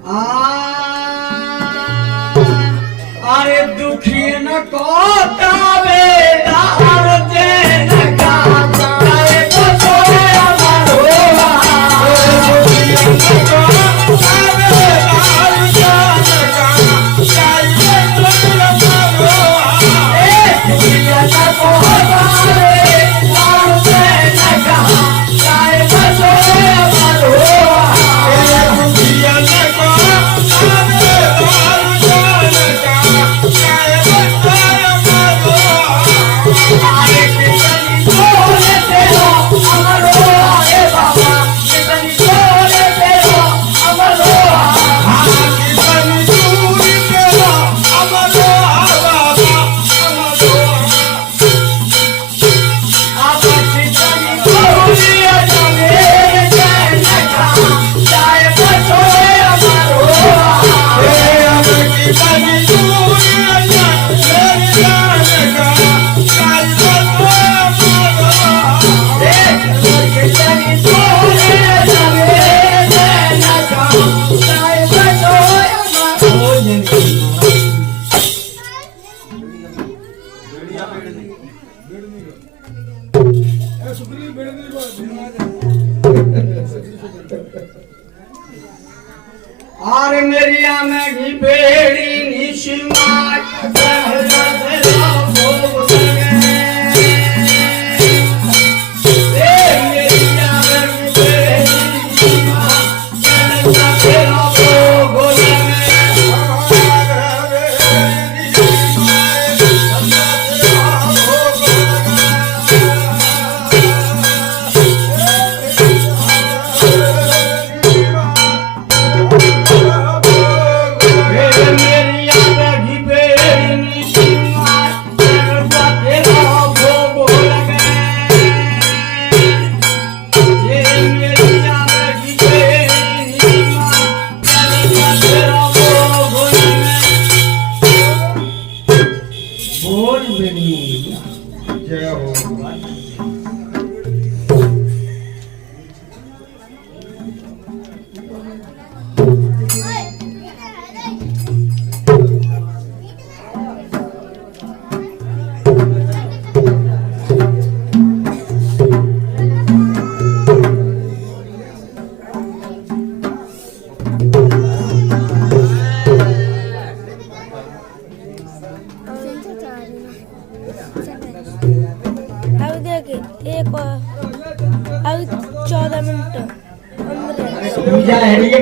अरे दुखी न कोतावे दार दे न गाता रे तो अमरो दुखी न कोतावे दार दे न गाता रे तो अमरो दुखी न कोतावे दार दे न गाता रे तो अमरो दुखी न कोतावे और मेरिया में घी बेड़ी निशिमा